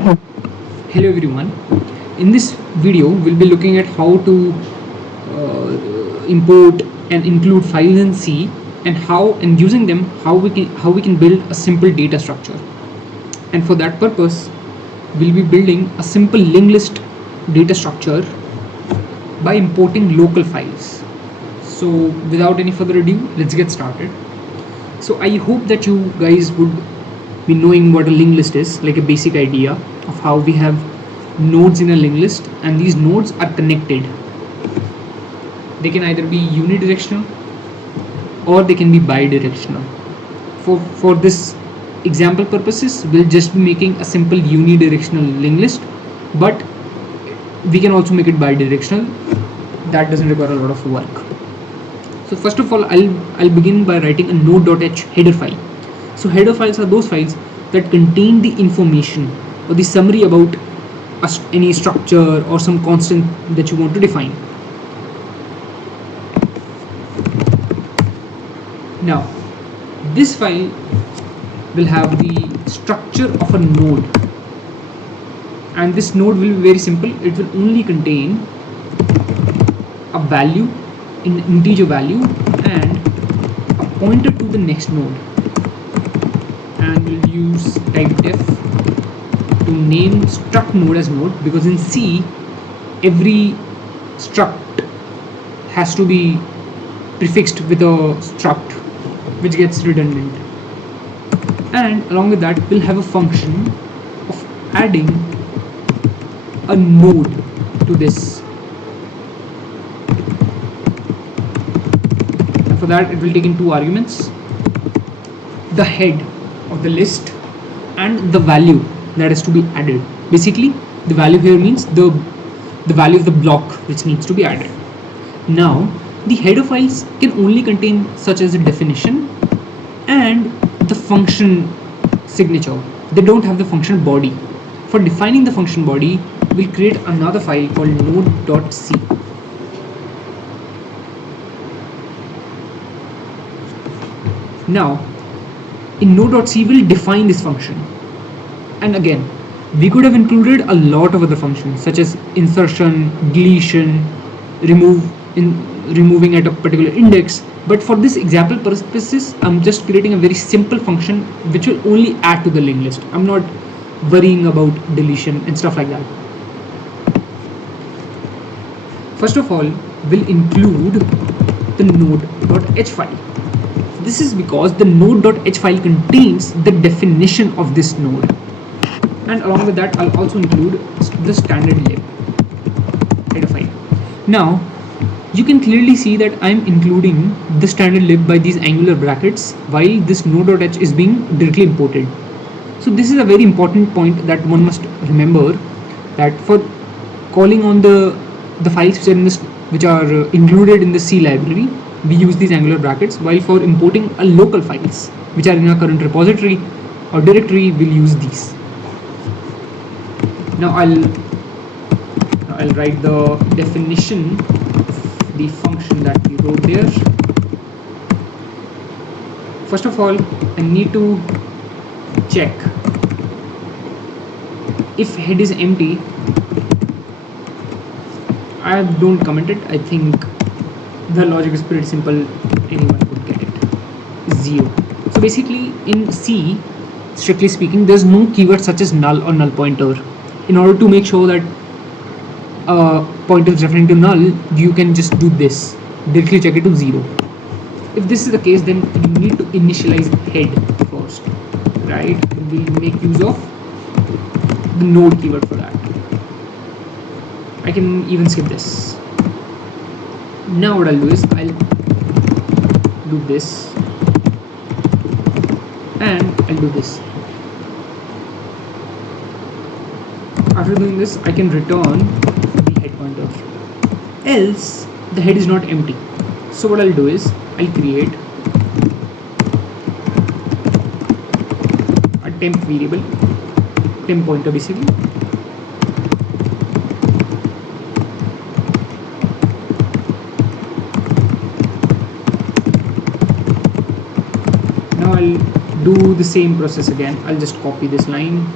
Hello everyone. In this video we'll be looking at how to import and include files in C, and using them how we can build a simple data structure. And for that purpose we'll be building a simple linked list data structure by importing local files. So without any further ado, let's get started. So I hope that you guys would be knowing what a linked list is, like a basic idea of how we have nodes in a linked list, and these nodes are connected. They can either be unidirectional or they can be bidirectional. For this example purposes, we'll just be making a simple unidirectional linked list, but we can also make it bidirectional. That doesn't require a lot of work. So first of all, I'll begin by writing a node.h header file. So header files are those files that contain the information or the summary about any structure or some constant that you want to define. Now, this file will have the structure of a node, and this node will be very simple. It will only contain a value, an integer value, and a pointer to the next node. And we'll use type def to name struct node as node, because in C every struct has to be prefixed with a struct, which gets redundant. And along with that we'll have a function of adding a node to this. And for that it will take in two arguments: the head of the list and the value that is to be added. Basically, the value here means the value of the block which needs to be added. Now, the header files can only contain such as a definition and the function signature. They don't have the function body. For defining the function body, we'll create another file called node.c. Now, in node.c we'll define this function, and again we could have included a lot of other functions such as insertion, deletion, removing at a particular index, but for this example purposes I'm just creating a very simple function which will only add to the linked list. I'm not worrying about deletion and stuff like that. First of all, we'll include the node.h file. This is because the node.h file contains the definition of this node, and along with that I'll also include the standard lib header file. Now you can clearly see that I'm including the standard lib by these angular brackets while this node.h is being directly imported. So this is a very important point that one must remember, that for calling on the files which are included in the C library, we use these angular brackets, while for importing a local files which are in our current repository or directory, we'll use these. Now I'll write the definition of the function that we wrote there. First of all, I need to check if head is empty. I don't comment it. I think the logic is pretty simple, anyone would get it. 0. So basically in C, strictly speaking, there's no keyword such as null or null pointer. In order to make sure that pointer is referring to null, you can just do this, directly check it to 0. If this is the case, then you need to initialize head first, right? We'll make use of the node keyword for that. I can even skip this. Now what I'll do is I'll do this and I'll do this. After doing this, I can return the head pointer, else the head is not empty. So what I'll do is I'll create a temp variable, temp pointer basically. Now I'll do the same process again. I'll just copy this line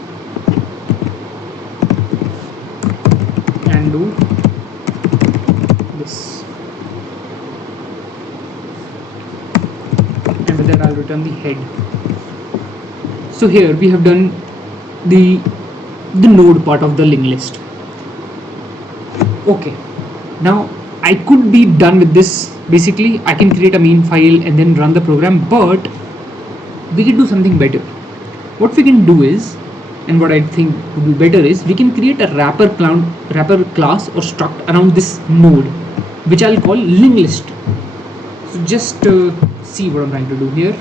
and do this, and with that I'll return the head. So here we have done the node part of the linked list. Okay, now I could be done with this. Basically I can create a main file and then run the program, but we can do something better. What we can do is, and what I think would be better is, we can create a wrapper class or struct around this node, which I'll call linked list. So just see what I'm trying to do here.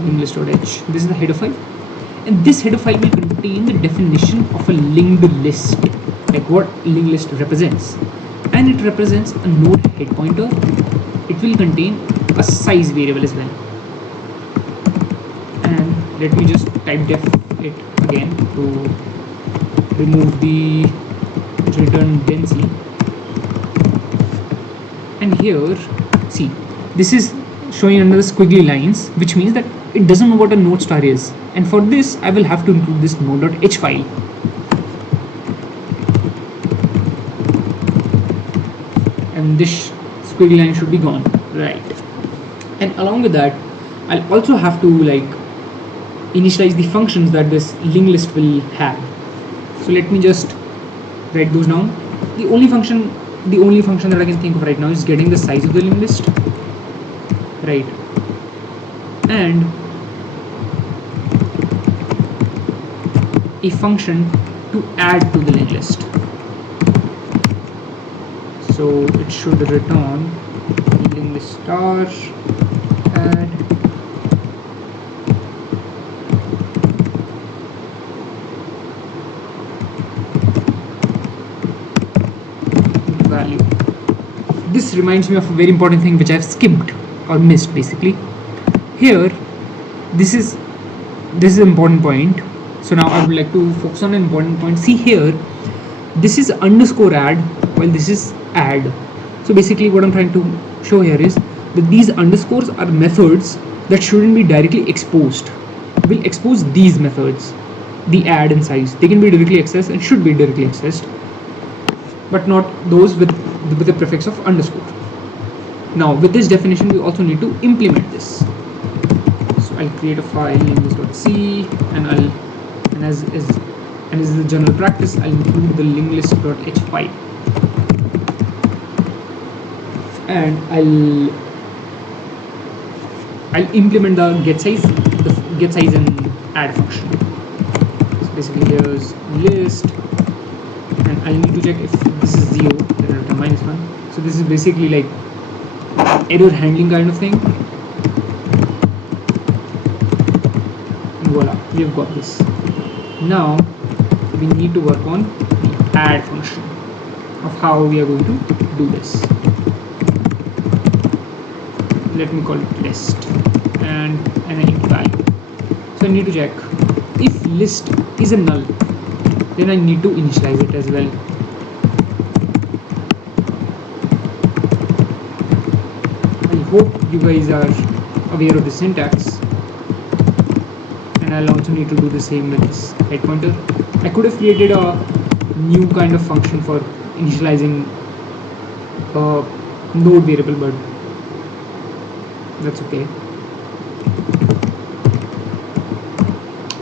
Linked list.h. This is the header file, and this header file will contain the definition of a linked list, like what linked list represents, and it represents a node head pointer. It will contain a size variable as well. And let me just type def it again to remove the redundancy. And here, see, this is showing under the squiggly lines, which means that it doesn't know what a node star is. And for this, I will have to include this node.h file. And this squiggly line should be gone, right? And along with that, I'll also have to initialize the functions that this linked list will have. So let me just write those down. The only function that I can think of right now is getting the size of the linked list, right? And a function to add to the linked list. So it should return linked list star add value. This reminds me of a very important thing which I've skipped or missed. Basically here, this is an important point. So now I would like to focus on an important point. See here, this is underscore add while this is add. So basically what I'm trying to show here is that these underscores are methods that shouldn't be directly exposed. We'll expose these methods, the add and size. They can be directly accessed and should be directly accessed, but not those with the prefix of underscore. Now with this definition, we also need to implement this. So I'll create a file linklist.c, and as is the general practice, I'll include the linklist.h file, and I'll implement the get size and add function. So basically here's list, and I need to check if this is 0, then I'll return -1. So this is basically like error handling kind of thing. And voila, we've got this. Now we need to work on the add function of how we are going to do this. Let me call it list and an int value. So I need to check if list is a null, then I need to initialize it as well. I hope you guys are aware of the syntax, and I'll also need to do the same with this head pointer. I could have created a new kind of function for initializing a node variable, but that's okay.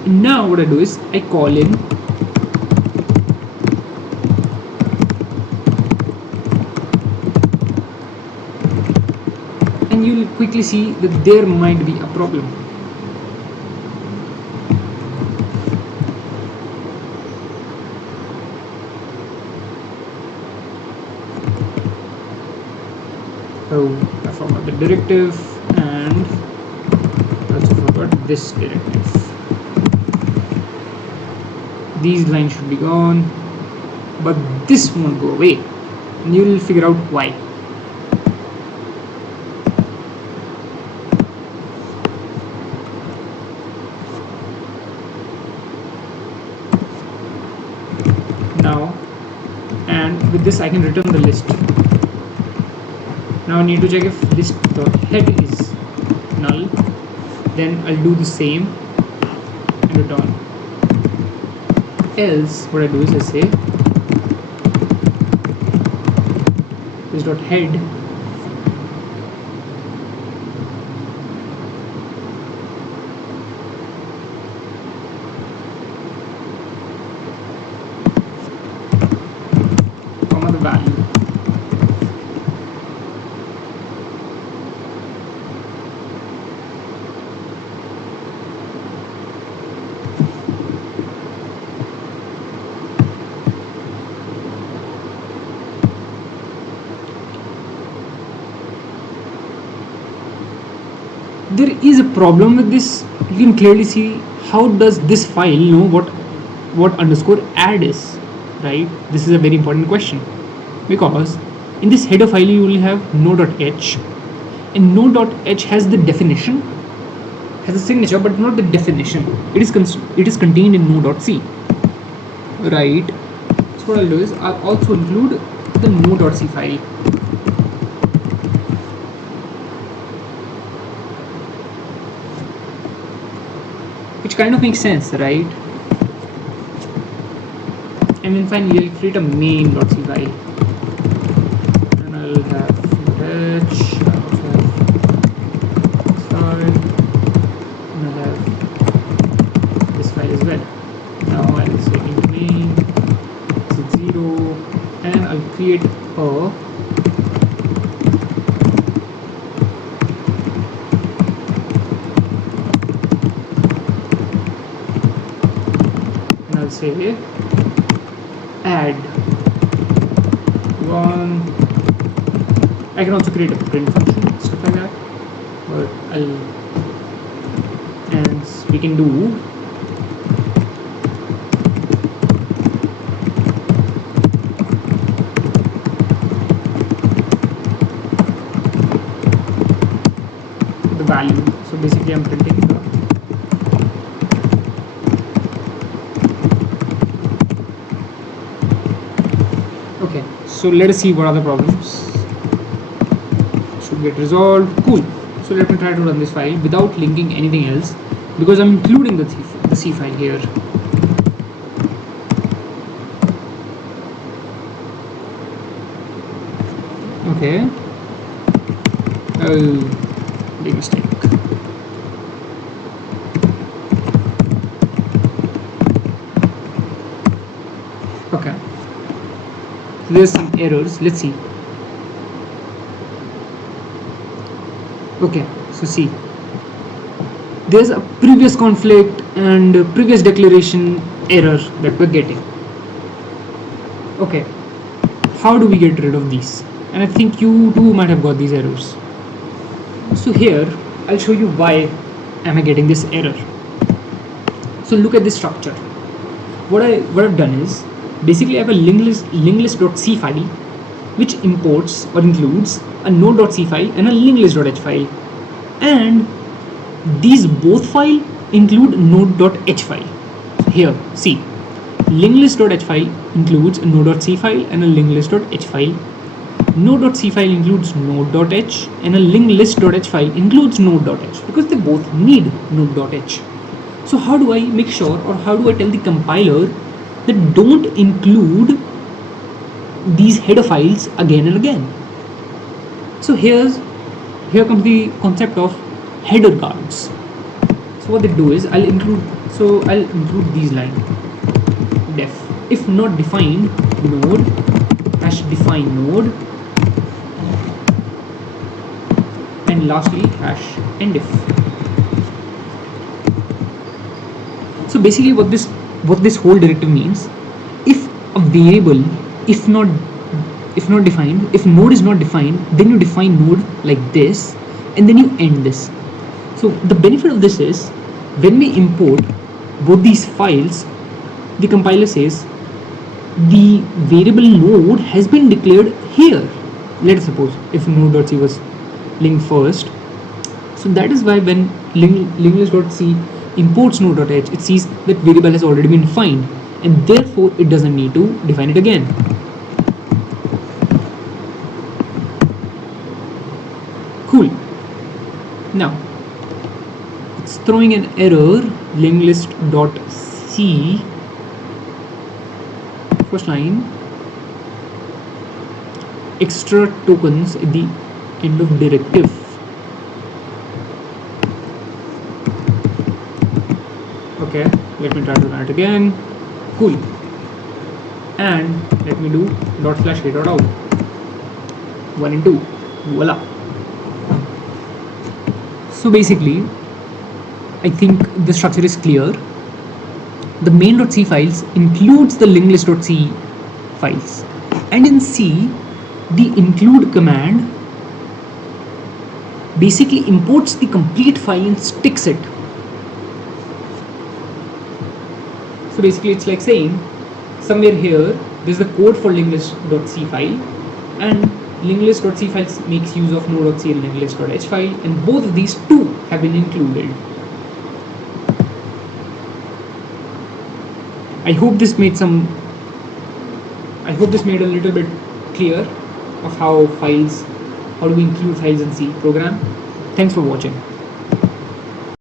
Now what I do is I call in and you'll quickly see that there might be a problem. Oh, I forgot the directive, and also forgot this directive. These lines should be gone, but this won't go away, and you will figure out why. Now, and with this I can return the list. Now I need to check if list.head is null, then I'll do the same and return. Else what I do is I say list.head, comma the value. There is a problem with this. You can clearly see how does this file know what underscore add is, right? This is a very important question, because in this header file you only have node.h, and node.h has the definition, has a signature, but not the definition. It is contained in node.c, right? So what I'll do is I'll also include the node.c file. Which kind of makes sense, right? And then finally I'll create a main.c file, and I'll have h, I'll have file, and I'll have this file as well. Now I'll say int main is 0, and I'll create a and I'll say add one. I can also create a print function, stuff like that, but and we can do the value. So basically I'm printing the okay. So let us see what are the problems should get resolved. Cool. So let me try to run this file without linking anything else, because I'm including the C file here. Okay. Oh, big mistake. Okay. There's some errors. Let's see. Okay, so see, there's a previous conflict and a previous declaration error that we're getting. Okay, how do we get rid of these? And I think you too might have got these errors. So here I'll show you why am I getting this error. So look at this structure. What I've done is basically I have a linklist.c file which imports or includes a node.c file and a linklist.h file, and these both files include node.h file. Here see, linklist.h file includes a node.c file and a linklist.h file. Node.c file includes node.h and a linklist.h file includes node.h, because they both need node.h. So how do I make sure, or how do I tell the compiler that don't include these header files again and again? So here comes the concept of header guards. So what they do is I'll include these lines: def if not defined node hash define node, and lastly hash endif. So basically what this whole directive means, if a variable if not defined, if node is not defined, then you define node like this and then you end this. So the benefit of this is when we import both these files, the compiler says the variable node has been declared here. Let us suppose if node.c was linked first, so that is why when linklist.c imports node.h, it sees that variable has already been defined, and therefore it doesn't need to define it again. Cool. Now it's throwing an error, linklist.c first line extra tokens at the end of directive. Okay, let me try to run it again. Cool. And let me do dot slash k dot out. 1 and 2. Voila. So basically, I think the structure is clear. The main.c files includes the linklist.c files, and in C, the include command basically imports the complete file and sticks it. So basically it's like saying somewhere here there's the code for linklist.c file, and linklist.c files makes use of node.c and linklist.h file, and both of these two have been included. I hope this made a little bit clear of how do we include files in C program. Thanks for watching.